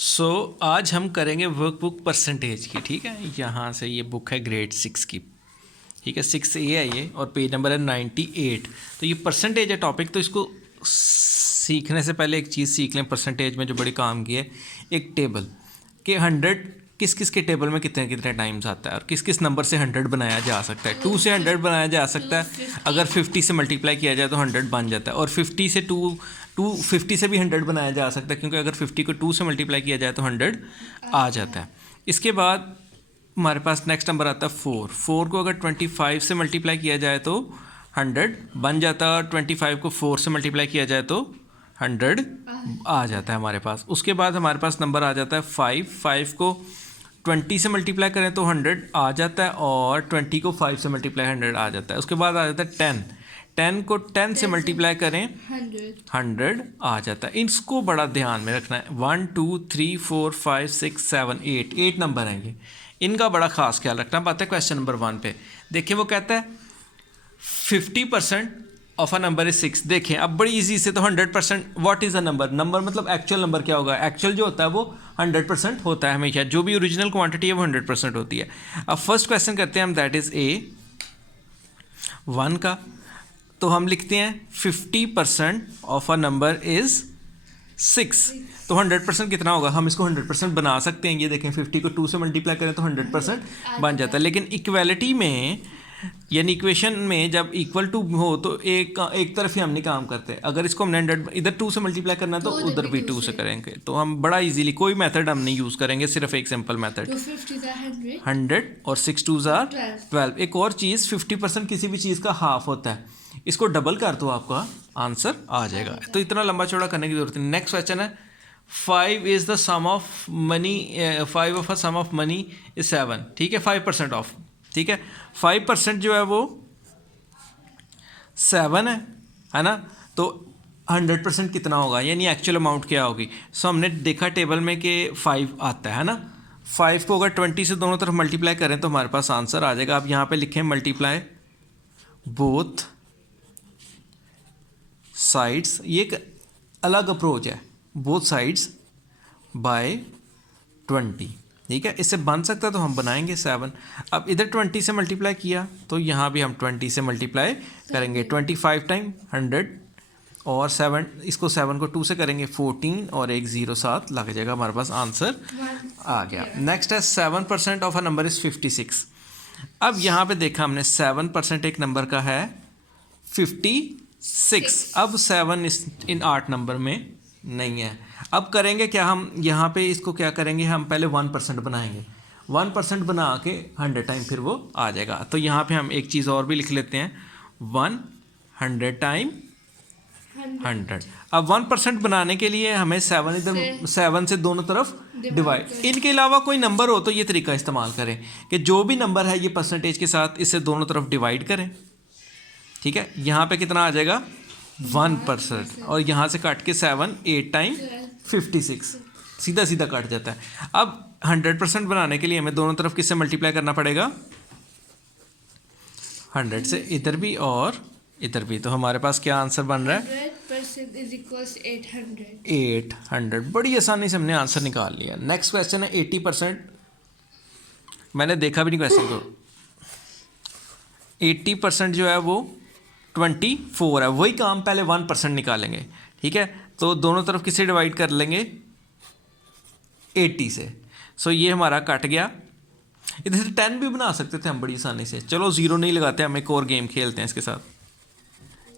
सो आज हम करेंगे वर्कबुक परसेंटेज की। ठीक है, यहाँ से ये बुक है ग्रेड 6 की। ठीक है, 6A है ये और पेज नंबर है 98। तो ये परसेंटेज है टॉपिक। तो इसको सीखने से पहले एक चीज़ सीख लें परसेंटेज में जो बड़ी काम की है, एक टेबल कि 100 किस किस के टेबल में कितने कितने टाइम्स आता है और किस किस नंबर से 100 बनाया जा सकता है। 2 से 100 बनाया जा सकता है, अगर 50 से मल्टीप्लाई किया जाए तो 100 बन जाता है। और 50 से 250 से भी 100 बनाया जा सकता है, क्योंकि अगर 50 को 2 से मल्टीप्लाई किया जाए तो 100 आ जाता है। इसके बाद हमारे पास नेक्स्ट नंबर आता है 4 को अगर 25 से मल्टीप्लाई किया जाए तो 100 बन जाता है, और 25 को 4 से मल्टीप्लाई किया जाए तो 100 आ जाता है हमारे पास। उसके बाद हमारे पास नंबर आ जाता है 5 को 20 से मल्टीप्लाई करें तो 100 आ जाता है, और 20 को 5 से मल्टीप्लाई 100 आ जाता है। उसके बाद आ जाता है 10 को 10 से मल्टीप्लाई करें 100 आ जाता है। इसको बड़ा ध्यान में रखना है। 1 2 3 4 5 6 7 8 नंबर हैं ये, इनका बड़ा खास ख्याल रखना। बात है क्वेश्चन नंबर 1 पे। देखिए वो कहता है 50% ऑफ अ नंबर इज 6। देखें अब बड़ी इजी से, तो 100% what is a number. Number मतलब एक्चुअल नंबर क्या होगा। एक्चुअल जो होता है वो 100% होता है हमेशा। जो भी ओरिजिनल क्वांटिटी है वो 100% होती है। अब फर्स्ट क्वेश्चन करते हैं हम, दैट इज़ A1 का। तो हम लिखते हैं 50% ऑफ अ नंबर इज़ 6। तो 100% कितना होगा, हम इसको 100% बना सकते हैं। ये देखें 50 को 2 से मल्टीप्लाई करें तो 100% बन जाता है। लेकिन इक्वालिटी में यानी इक्वेशन में जब इक्वल टू हो तो एक तरफ ही हम नहीं काम करते। अगर इसको हमने 100 इधर 2 से मल्टीप्लाई करना है तो उधर भी 2 से करेंगे। तो हम बड़ा इजीली कोई मेथड हम नहीं यूज़ करेंगे, सिर्फ एक सिंपल मेथड। 100 और 6 2 12। एक और चीज़, 50% किसी भी चीज़ का हाफ होता है, इसको डबल कर दो आपका आंसर आ जाएगा। तो इतना लंबा चौड़ा करने की जरूरत नहीं। नेक्स्ट क्वेश्चन है 5 is the sum of money, 5 of a sum of money is 7। ठीक है, 5% ऑफ। ठीक है, 5% जो है वो 7 है ना। तो 100% कितना होगा, यानी एक्चुअल अमाउंट क्या होगी। सो हमने देखा टेबल में कि 5 आता है ना। 5 को अगर 20 से दोनों तरफ मल्टीप्लाई करें तो हमारे पास आंसर आ जाएगा। अब यहाँ पे लिखें मल्टीप्लाई बोथ साइड्स। ये एक अलग अप्रोच है, बोथ साइड्स बाय 20। ठीक है, इससे बन सकता है तो हम बनाएंगे 7। अब इधर 20 से मल्टीप्लाई किया तो यहाँ भी हम 20 से मल्टीप्लाई करेंगे। 25 टाइम 100 और 7, इसको 7 को 2 से करेंगे 14 और एक 0 साथ लग जाएगा, हमारे पास आंसर आ गया। नेक्स्ट है 7% ऑफ अ नंबर इज़ 56। अब यहाँ पे देखा हमने 7% एक नंबर का है 56। अब 7 इन 8 नंबर में नहीं है। अब करेंगे क्या, हम यहाँ पे इसको क्या करेंगे, हम पहले 1% बनाएंगे। 1% बना के 100 टाइम फिर वो आ जाएगा। तो यहाँ पे हम एक चीज़ और भी लिख लेते हैं, 100 टाइम 100। अब 1% बनाने के लिए हमें 7 इधर 7 से दोनों तरफ डिवाइड। इनके अलावा कोई नंबर हो तो ये तरीका इस्तेमाल करें कि जो भी नंबर है ये परसेंटेज के साथ इससे दोनों तरफ डिवाइड करें। ठीक है, यहाँ पे कितना आ जाएगा 1%, और यहाँ से काट के 7 8 टाइम 56 सीधा सीधा काट जाता है। अब 100% बनाने के लिए हमें दोनों तरफ किससे मल्टीप्लाई करना पड़ेगा, 100 से इधर भी और इधर भी। तो हमारे पास क्या आंसर बन रहा है, 800। बड़ी आसानी से हमने आंसर निकाल लिया। नेक्स्ट क्वेश्चन है 80%। मैंने देखा भी नहीं क्वेश्चन को। 80% जो है वो 24 है। वही काम, पहले 1% निकालेंगे। ठीक है, तो दोनों तरफ किससे डिवाइड कर लेंगे, 80 से। सो ये हमारा कट गया। इधर से 10 भी बना सकते थे हम बड़ी आसानी से। चलो 0 नहीं लगाते, हम एक और गेम खेलते हैं इसके साथ,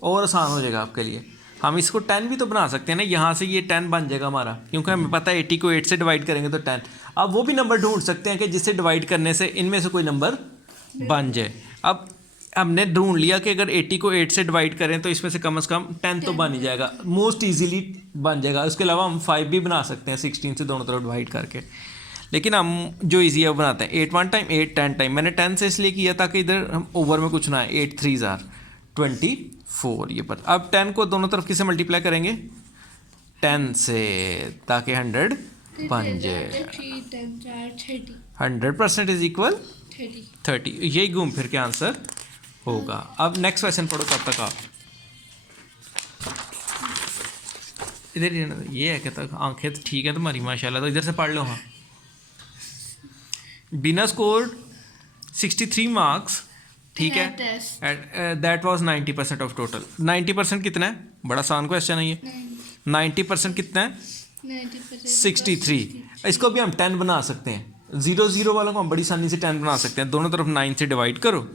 और आसान हो जाएगा आपके लिए। हम इसको 10 भी तो बना सकते हैं ना। यहाँ से ये 10 बन जाएगा हमारा, क्योंकि हमें पता है 80 को 8 से डिवाइड करेंगे तो 10। अब वो भी नंबर ढूंढ सकते हैं कि जिससे डिवाइड करने से इनमें से कोई नंबर बन जाए। अब हमने ढूंढ लिया कि अगर 80 को 8 से डिवाइड करें तो इसमें से कम 10 तो बन ही जाएगा, मोस्ट इजीली बन जाएगा। उसके अलावा हम 5 भी बना सकते हैं 16 से दोनों तरफ डिवाइड करके, लेकिन हम जो इजी है वो बनाते हैं। 8 1 टाइम 8 10 टाइम। मैंने 10 से इसलिए किया ताकि इधर हम ओवर में कुछ ना है। 8 3 24 ये पर। अब 10 को दोनों तरफ किससे मल्टीप्लाई करेंगे, 10 से, ताकि 100 बन जाए। 100% इज इक्वल 30। यही घूम फिर के आंसर होगा। अब नेक्स्ट क्वेश्चन पढ़ो तब तक आप। इधर ये है कहता आंखें तो ठीक है तुम्हारी माशाल्लाह, तो इधर से पढ़ लो। हाँ, बिना स्कोर 63 मार्क्स, ठीक है, दैट वाज 90% ऑफ टोटल। 90% कितना है? बड़ा आसान क्वेश्चन है ये। 90% कितना है? 63। इसको भी हम 10 बना सकते हैं। 0 0 वालों को हम बड़ी आसानी से 10 बना सकते हैं। दोनों तरफ 9 से डिवाइड करो,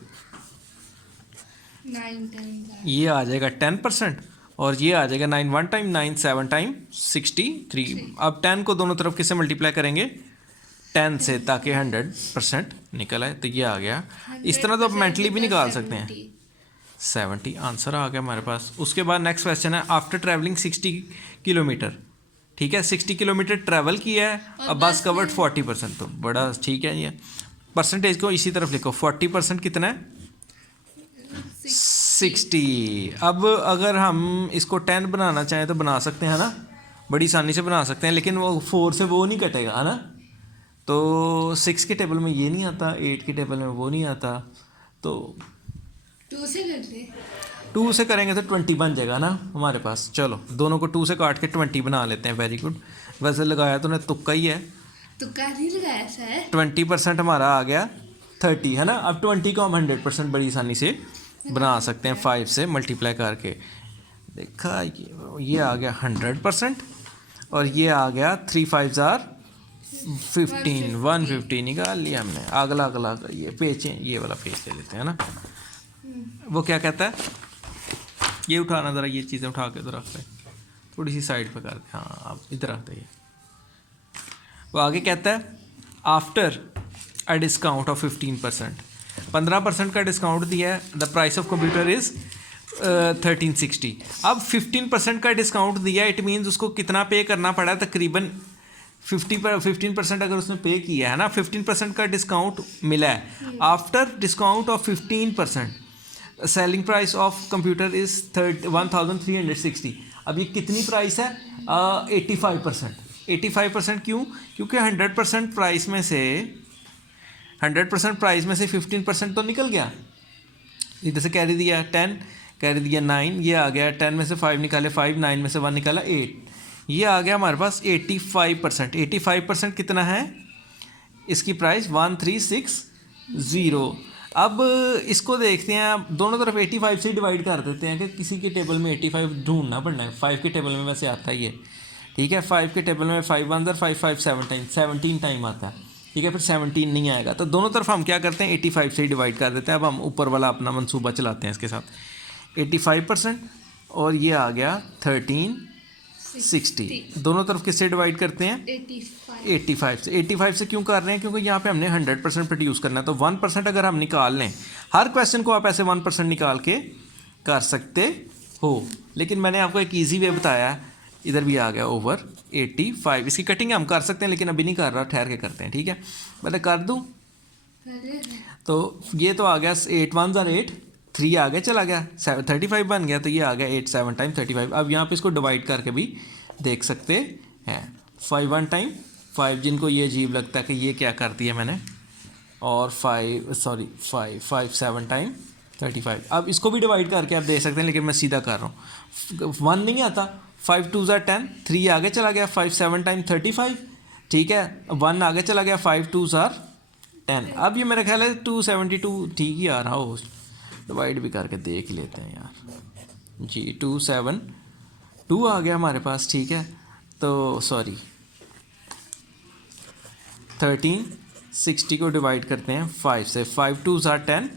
9 ये आ जाएगा 10%, और ये आ जाएगा 9 1 टाइम 9 7 टाइम 63। अब 10 को दोनों तरफ किससे मल्टीप्लाई करेंगे? 10 से, ताकि 100% निकल आए। तो ये आ गया। इस तरह तो आप मेंटली भी निकाल सकते हैं। 70 आंसर आ गया हमारे पास। उसके बाद नेक्स्ट क्वेश्चन है, आफ्टर ट्रैवलिंग 60 किलोमीटर, ठीक है, 60 किलोमीटर ट्रैवल किया है, अब बस कवर्ड 40%। तो बड़ा ठीक है ये। परसेंटेज को इसी तरफ लिखो। 40% कितना है? 60। अब अगर हम इसको 10 बनाना चाहें तो बना सकते हैं ना, बड़ी आसानी से बना सकते हैं, लेकिन वो 4 से वो नहीं कटेगा, है ना। तो 6 के टेबल में ये नहीं आता, 8 के टेबल में वो नहीं आता, तो 2 से कर ले। 2 से करेंगे तो 20 बन जाएगा ना हमारे पास। चलो दोनों को 2 से काट के 20 बना लेते हैं। Very good. वैसे लगाया तो तुक्का ही है, तुक्का नहीं लगाया सर। 20% हमारा आ गया 30, है ना। अब 20 को हम 100% बड़ी आसानी से बना सकते हैं 5 से मल्टीप्लाई करके। देखा, ये आ गया 100%, और ये आ गया 3 5 15, 150 निकाल लिया हमने। अगला ये पेज, ये वाला पेज ले लेते हैं ना। वो क्या कहता है, ये उठाना ज़रा, ये चीज़ें उठा के तो रखते हैं, थोड़ी सी साइड पे कर दे। हाँ, आप इधर आते हैं। वो आगे कहता है, आफ्टर अ डिस्काउंट ऑफ 15%, 15% का डिस्काउंट दिया है, the price of computer is 1360। अब 15% का डिस्काउंट दिया, इट मीन्स उसको कितना पे करना पड़ा है? तकरीबन 15% अगर उसने पे किया है ना, 15% का डिस्काउंट मिला है। After discount of 15%, selling price of computer is 1360। अब ये कितनी प्राइस है? 85%। 85% क्यों? क्योंकि 100% प्राइस में से 15% तो निकल गया। इधर से कैरी दिया 10, कैरी दिया 9, ये आ गया 10 में से 5 निकाले 5, 9 में से 1 निकाला 8, ये आ गया हमारे पास 85%। 85% कितना है? इसकी प्राइस 1360। अब इसको देखते हैं, दोनों तरफ 85 से डिवाइड कर देते हैं कि किसी के टेबल में 85 ढूंढना पड़ना है। 5 के टेबल में वैसे आता ही है, ठीक है। 5 के टेबल में 5 1 5 5 17 टाइम आता है, ठीक है। फिर 17 नहीं आएगा, तो दोनों तरफ हम क्या करते हैं? 85 से ही डिवाइड कर देते हैं। अब हम ऊपर वाला अपना मंसूबा चलाते हैं इसके साथ। 85% और ये आ गया 1360। दोनों तरफ किससे डिवाइड करते हैं? 85 से। 85 से क्यों कर रहे हैं? क्योंकि यहाँ पे हमने 100% प्रोड्यूस करना है। तो 1% अगर हम निकाल लें, हर क्वेश्चन को आप ऐसे 1% निकाल के कर सकते हो, लेकिन मैंने आपको एक ईजी वे बताया। इधर भी आ गया ओवर 85। इसकी कटिंग हम कर सकते हैं, लेकिन अभी नहीं कर रहा, ठहर के करते हैं, ठीक है। मैं कर दूँ तो ये तो आ गया 8 1 8, 3 आगे चला गया, 35 बन गया, तो ये आ गया 8 7 टाइम 35। अब यहाँ पे इसको डिवाइड करके भी देख सकते हैं। 5 1 टाइम 5, जिनको ये अजीब लगता है कि ये क्या कर दिया मैंने, और 5 7 टाइम 35। अब इसको भी डिवाइड करके आप देख सकते हैं, लेकिन मैं सीधा कर रहा हूँ। 1 नहीं आता, 5 2 10, 3 आगे चला गया, 5 7 टाइम 35, ठीक है। 1 आगे चला गया, 5 2 10। अब ये मेरा ख्याल है 272 ठीक ही आ रहा हो। डिवाइड भी करके देख लेते हैं यार जी। 2 7 2 आ गया हमारे पास, ठीक है। तो सॉरी 1360 को डिवाइड करते हैं 5 से। 5 2 10,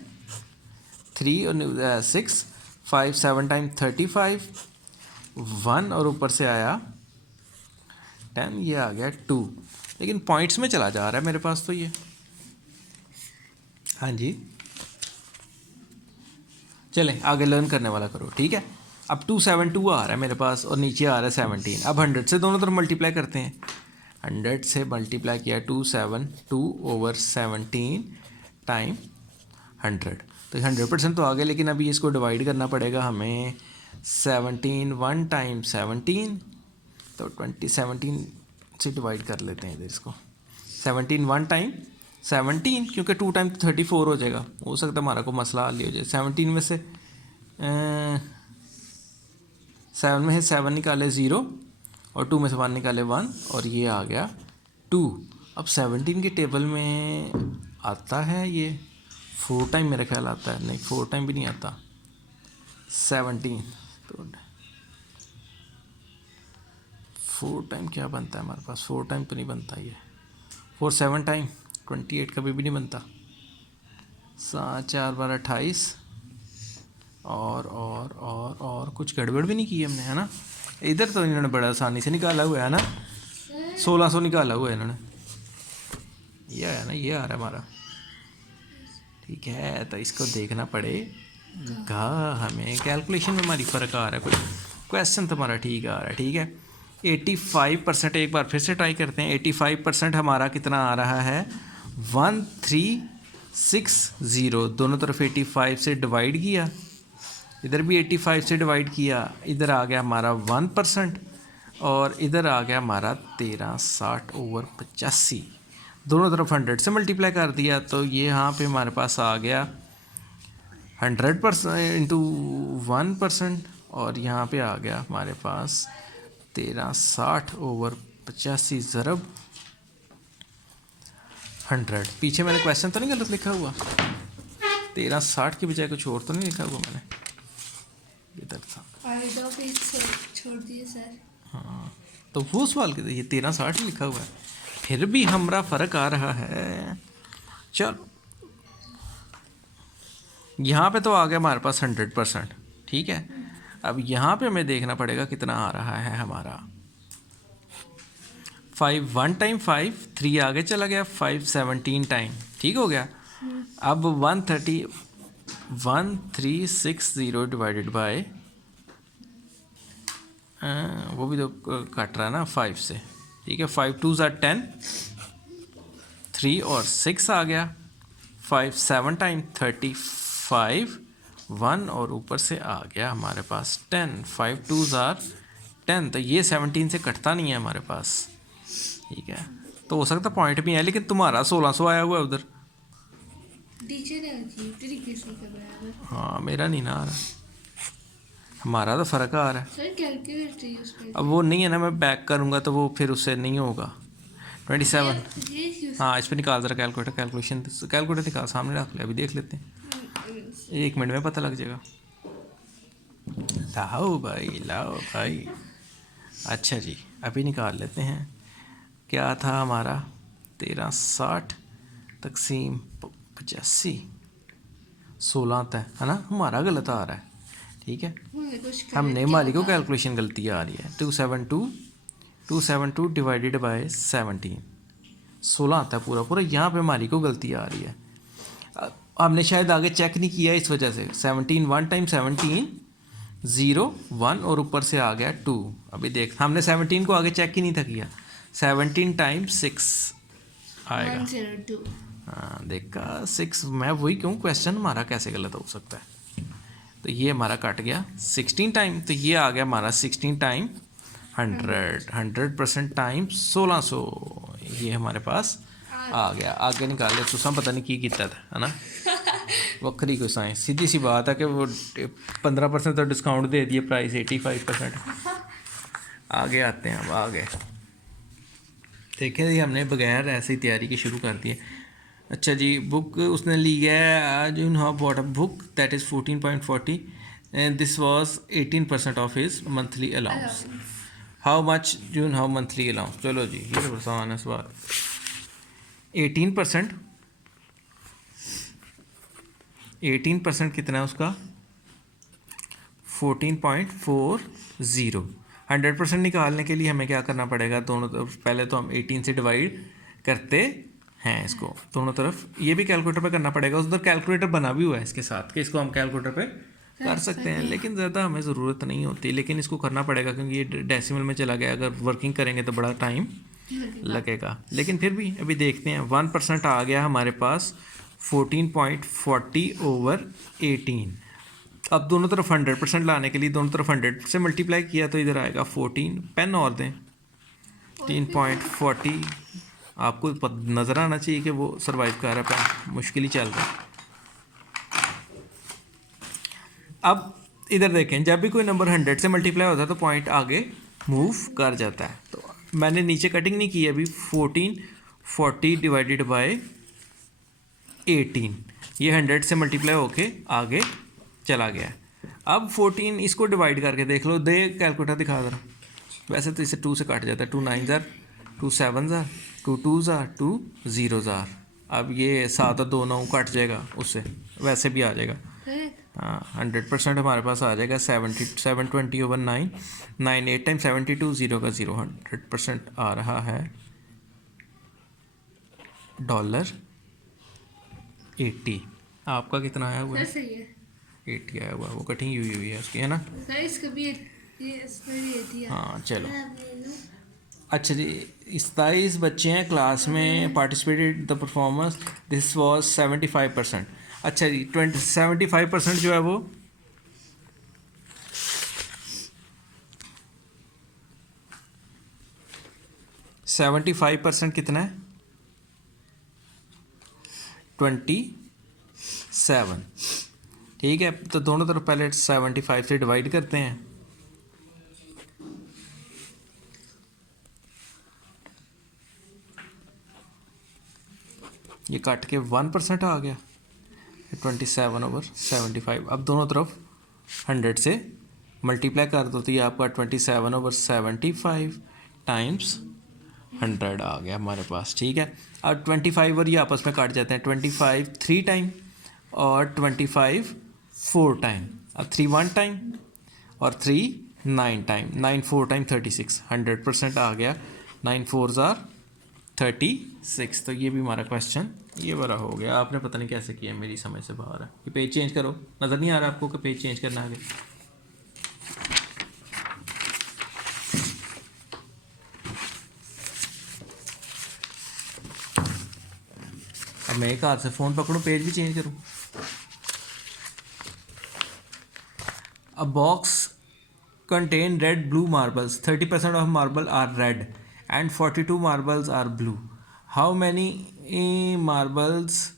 3 और 6, 5 7 टाइम 35, 1 और ऊपर से आया 10, ये आ गया 2, लेकिन पॉइंट्स में चला जा रहा है मेरे पास तो ये। हाँ जी, चलें आगे लर्न करने वाला करो, ठीक है। अब 272 आ रहा है मेरे पास, और नीचे आ रहा है 17। अब 100 से दोनों तरफ मल्टीप्लाई करते हैं। 100 से मल्टीप्लाई किया 272 ओवर 17 टाइम 100, तो 100% तो आ गया, लेकिन अभी इसको डिवाइड करना पड़ेगा हमें। 17 1 टाइम 17, तो 17 से डिवाइड कर लेते हैं इधर इसको। 17 1 टाइम 17, क्योंकि 2 टाइम 34 हो जाएगा, हो सकता है हमारा को मसला हल हो जाए। 17 में से 7 में से 7 निकाले 0, और 2 में से 1 निकाले 1 और ये आ गया 2। अब 17 के टेबल में आता है ये 4 टाइम मेरा ख्याल आता है, नहीं 4 टाइम भी नहीं आता। 17 तो 4 टाइम क्या बनता है हमारे पास, 4 टाइम तो नहीं बनता ये, 4 7 टाइम 28 कभी भी नहीं बनता। 7 4 12 28 और कुछ गड़बड़ भी नहीं की हमने, है ना। इधर तो इन्होंने बड़ा आसानी से निकाला हुआ है ना, 1600 निकाला हुआ है इन्होंने। ये आया ना, ये आ रहा है हमारा, ठीक है। तो इसको देखना पड़ेगा हमें, कैलकुलेशन में हमारी फ़र्क आ रहा है, कोई क्वेश्चन तो हमारा ठीक आ रहा है, ठीक है। 85%, एक बार फिर से ट्राई करते हैं। 85% हमारा कितना आ रहा है, 1360। दोनों तरफ 85 से डिवाइड किया, इधर भी 85 से डिवाइड किया, इधर आ गया हमारा 1% और इधर आ गया हमारा 1360/85। दोनों तरफ 100 से मल्टीप्लाई कर दिया तो ये यहाँ पे हमारे पास आ गया 100% इंटू 1% और यहाँ पे आ गया हमारे पास 1360/85 ज़रब 100। पीछे मैंने क्वेश्चन तो नहीं गलत लिखा हुआ, 1360 की बजाय कुछ और तो नहीं लिखा हुआ मैंने, इधर था। छोड़ दिए सर। हाँ तो वो सवाल के ये 1360 लिखा हुआ है, फिर भी हमारा फ़र्क आ रहा है। चलो यहाँ पे तो आ गया हमारे पास 100%, ठीक है। अब यहाँ पे हमें देखना पड़ेगा कितना आ रहा है हमारा। 5 1 टाइम 5 3 आगे चला गया, 5 17 टाइम, ठीक हो गया। अब 1360 डिवाइडेड बाय, वो भी तो कट रहा है ना 5 से, ठीक है। 5 2 are 10, 3 और 6 आ गया, 5 7 टाइम 35, 1 और ऊपर से आ गया हमारे पास 10, 5 2 are 10। तो ये 17 से कटता नहीं है हमारे पास, ठीक है। तो हो सकता पॉइंट भी है, लेकिन तुम्हारा 1600 आया हुआ है उधर। टीचर ने अजीब तरीके से कराया। हाँ मेरा नहीं ना आ रहा, हमारा तो फ़र्क आ रहा है। सर कैलकुलेटर यूज़ कर। अब वो नहीं है ना, मैं बैक करूँगा तो वो फिर उससे नहीं होगा। 27, हाँ इस पर निकाल जरा कैलकुलेटर, कैलकुलेटर निकाल, सामने रख ले, अभी देख लेते हैं, 1 मिनट में पता लग जाएगा। लाओ भाई लाओ भाई। अच्छा जी अभी निकाल लेते हैं, क्या था हमारा 1360 तकसीम 85, 16 आता है ना, हमारा गलत आ रहा है, ठीक है। हमने हमारी को कैलकुलेशन गलती आ रही है। 272 डिवाइडेड बाय 17, 16 आता है पूरा पूरा, यहाँ पे हमारी को गलती आ रही है। हमने शायद आगे चेक नहीं किया इस वजह से। 17 1 टाइम 17 0 1 और ऊपर से आ गया 2। अभी देख, हमने 17 को आगे चेक ही नहीं था किया। 17 टाइम 6 आएगा, 102। हाँ देखा 6। मैं वही क्यों, क्वेश्चन हमारा कैसे गलत हो सकता है। तो ये हमारा कट गया 16 टाइम, तो ये आ गया हमारा 16 टाइम 100% टाइम 1600, ये हमारे पास आ गया। आगे निकाल लिया, तुसा पता नहीं की किया था, है ना। वक्री कोई साइंस, सीधी सी बात है कि वो 15% तो डिस्काउंट दे दिए, प्राइस 85%। आगे आते हैं, अब आगे देखें जी, हमने बगैर ऐसी तैयारी की शुरू कर दी है। अच्छा जी, बुक उसने ली है, June how bought a book that is 14.40 and this was 18% of his monthly allowance. How much June, how monthly allowance. चलो जी, ये तो आसान है सवाल। 18% कितना है उसका, 14.40। 100% निकालने के लिए हमें क्या करना पड़ेगा, दोनों तरफ पहले तो हम 18 से डिवाइड करते हैं इसको दोनों तरफ। ये भी कैलकुलेटर पे करना पड़ेगा, उधर कैलकुलेटर बना भी हुआ है इसके साथ कि इसको हम कैलकुलेटर पे कर सकते हैं, लेकिन ज़्यादा हमें ज़रूरत नहीं होती, लेकिन इसको करना पड़ेगा क्योंकि ये डेसिमल में चला गया। अगर वर्किंग करेंगे तो बड़ा टाइम लगेगा, लेकिन फिर भी अभी देखते हैं। 1% आ गया हमारे पास 14.40/18। अब दोनों तरफ 100% लाने के लिए दोनों तरफ 100 से मल्टीप्लाई किया तो इधर आएगा 14। पेन और दें, 3.40। आपको नज़र आना चाहिए कि वो सर्वाइव कर रहा है, पेन मुश्किल ही चल रहा है। अब इधर देखें, जब भी कोई नंबर 100 से मल्टीप्लाई होता है तो पॉइंट आगे मूव कर जाता है। तो मैंने नीचे कटिंग नहीं की अभी। 1440 डिवाइडेड बाय 18, ये 100 से मल्टीप्लाई होके आगे चला गया है। अब 14 इसको डिवाइड करके देख लो, दे कैलकुलेटर दिखा ज़रा। वैसे तो इसे 2 से काट जाता है, 2 9 ज़ार, 2 7 ज़ार, 2 2 ज़ार, 2 0 ज़ार। अब ये 7 और 2 9 कट जाएगा उससे, वैसे भी आ जाएगा। हाँ 100% हमारे पास आ जाएगा। 720/9, 9 8 टाइम 72, 0 का 0, 100% आ रहा है $80। आपका कितना आया हुआ है? सर सही है 80 आया हुआ है, वो कटिंग हुई है उसकी, है ना? सर। इसका भी ये इसमें भी 80 है। हाँ चलो। अच्छा जी, 27 बच्चे हैं क्लास में, participated the performance, this was 75%। अच्छा जी, 75% जो है वो 75% कितना है? 27। ठीक है, तो दोनों तरफ पहले 75 से डिवाइड करते हैं। ये काट के 1% आ गया, 27/75। अब दोनों तरफ 100 से मल्टीप्लाई कर दो, तो ये आपका 27/75 टाइम्स 100 आ गया हमारे पास। ठीक है, अब 25 और ये आपस में काट जाते हैं। 25 3 टाइम और 25 4 टाइम। अब 3 1 टाइम और 3 9 टाइम, 9 4 टाइम 36, 100% आ गया। 9 4 ज़ार 36। तो ये भी हमारा क्वेश्चन ये वाला हो गया। आपने पता नहीं कैसे किया, मेरी समझ से बाहर है। ये पेज चेंज करो, नज़र नहीं आ रहा आपको कि पेज चेंज करना आगे? अब मैं एक हाथ से फ़ोन पकड़ूं, पेज भी चेंज करूं। अ box contain red blue marbles, 30% of marble are red and 42 marbles are blue. How many marbles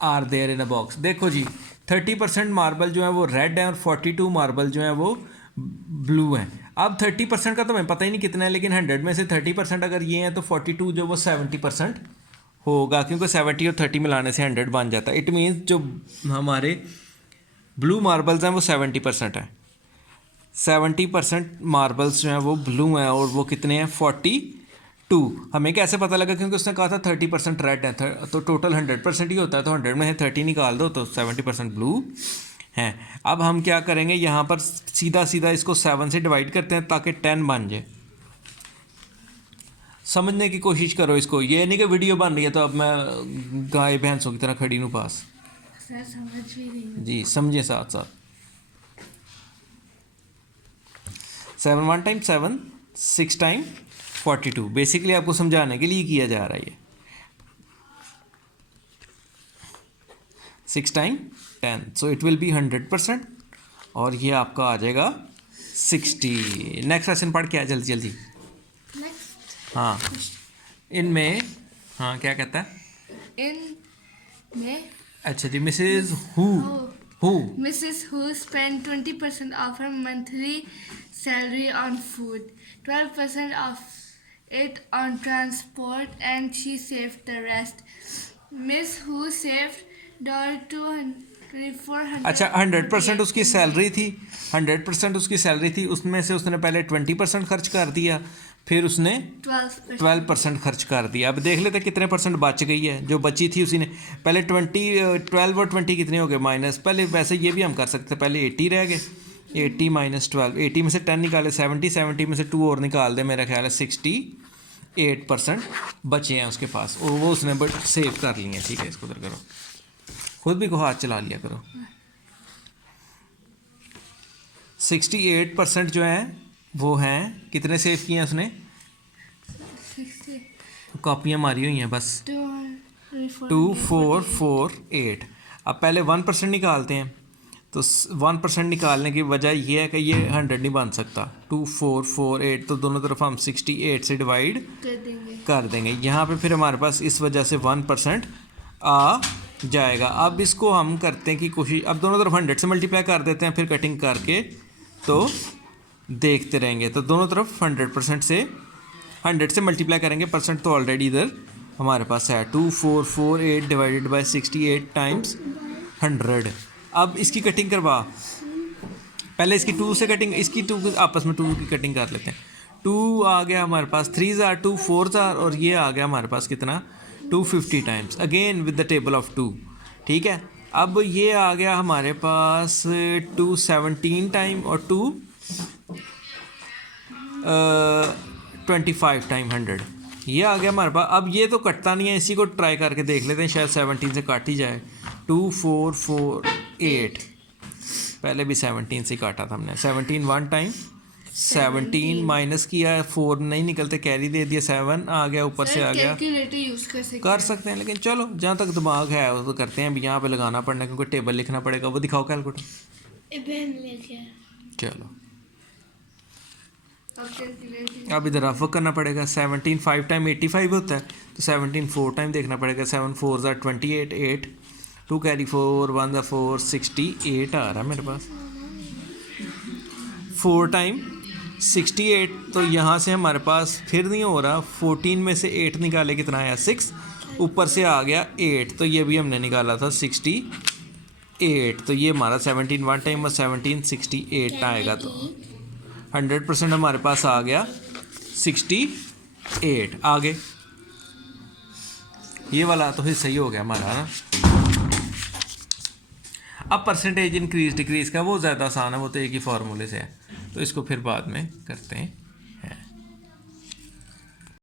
are there in a box? देखो जी, 30% मार्बल जो है वो रेड है और 42 मार्बल जो है वो ब्लू है। अब 30% का तो हमें पता ही नहीं कितना है, लेकिन 100 में से 30% अगर ये है तो 42 जो वो 70% होगा, क्योंकि 70 और 30 मिलाने से 100 बन जाता है। इट मीन्स जो हमारे ब्लू मार्बल्स हैं वो 70% है। 70% मार्बल्स जो हैं वो ब्लू हैं और वो कितने हैं? 42। हमें कैसे पता लगा? क्योंकि उसने कहा था 30% रेड है, तो टोटल 100% ही होता है, तो 100 में से 30 निकाल दो तो 70% ब्लू हैं। अब हम क्या करेंगे, यहाँ पर सीधा सीधा इसको 7 से डिवाइड करते हैं ताकि 10 बन जाए। समझने की कोशिश करो इसको, ये नहीं कि वीडियो बन रही है तो अब मैं गाय भैंसों की तरह खड़ी हूँ पास। सर समझ भी नहीं। जी समझे साथ साथ। 7 1 टाइम 7, 6 टाइम 42। बेसिकली आपको समझाने के लिए किया जा रहा है ये। 6 time 10, so it will be 100%, और ये आपका आ जाएगा 60। नेक्स्ट क्वेश्चन पढ़ के आ जल्दी जल्दी। नेक्स्ट हाँ इनमें, हाँ क्या कहता है? इन में अच्छा जी, Mrs who Mrs. Who spent 20% of her monthly salary on food, 12% of it on transport, and she saved the rest. Miss Who saved $2,400. अच्छा 100% उसकी सैलरी थी, 100% उसकी सैलरी थी, उसमें से उसने पहले 20% खर्च कर दिया, फिर उसने 12% खर्च कर दिया। अब देख लेते कितने परसेंट बच गई है। जो बची थी उसी ने पहले 12 और 20 कितने हो गए माइनस। पहले वैसे ये भी हम कर सकते, पहले 80 रह गए, 80 माइनस 12, 80 में से 10 निकाले 70, 70 में से 2 और निकाल दे, मेरा ख्याल है 68% बचे हैं उसके पास, और वो उसने बट सेव कर लिए हैं। ठीक है, इसको उधर करो, खुद भी को हाथ चला लिया करो। 68% जो है वो हैं, कितने सेव किए हैं उसने? 60, कॉपियाँ मारी हुई हैं बस। 2448। अब पहले 1% निकालते हैं, तो 1% निकालने की वजह यह है कि ये 100 नहीं बन सकता। 2448, तो दोनों तरफ हम 68 से डिवाइड कर देंगे। यहाँ पे फिर हमारे पास इस वजह से 1% आ जाएगा। अब इसको हम करते हैं कि कोशिश, अब दोनों तरफ 100 से मल्टीप्लाई कर देते हैं, फिर कटिंग करके तो देखते रहेंगे। तो दोनों तरफ 100% से 100 से मल्टीप्लाई करेंगे, परसेंट तो ऑलरेडी इधर हमारे पास है। 2448 डिवाइडेड बाय 68 टाइम्स 100। अब इसकी कटिंग करवा, पहले इसकी 2 से कटिंग, इसकी 2 आपस में 2 की कटिंग कर लेते हैं। 2 आ गया हमारे पास, 3 आर 2, 4 आर, और ये आ गया हमारे पास कितना 250 times, again with the table of 2। ठीक है, अब ये आ गया हमारे पास 217 टाइम और 25 टाइम 100, ये आ गया हमारे पास। अब ये तो कटता नहीं है, इसी को ट्राई करके देख लेते हैं, शायद 17 से काट ही जाए। 2448, पहले भी 17 से काटा था हमने। 17 1 टाइम, 17 माइनस किया, 4 नहीं निकलते, कैरी दे दिया, 7 आ गया, ऊपर से आ गया। कैलकुलेटर यूज कर सकते हैं, लेकिन चलो जहाँ तक दिमाग है वो तो करते हैं। अभी यहाँ पे लगाना पड़ना, क्योंकि टेबल लिखना पड़ेगा। वो दिखाओ कैलकुलेटर। चलो अब इधर रफ करना पड़ेगा। 17 5 टाइम 85 होता है, तो 17 4 टाइम देखना पड़ेगा। 7 4 ज़ा 28, 8 2 कैरी 4 1 ज़ा 4, 68 आ रहा है मेरे पास। 4 टाइम 68, तो यहाँ से हमारे पास फिर नहीं हो रहा। 14 में से 8 निकाले, कितना आया 6, ऊपर से आ गया 8, तो ये भी हमने निकाला था 68। तो ये हमारा 17 1 टाइम और 17 68 आएगा, तो 100% हमारे पास आ गया 68 आगे। ये वाला तो ही सही हो गया हमारा ना। अब परसेंटेज इंक्रीज डिक्रीज का वो ज़्यादा आसान है, वो तो एक ही फार्मूले से है, तो इसको फिर बाद में करते हैं।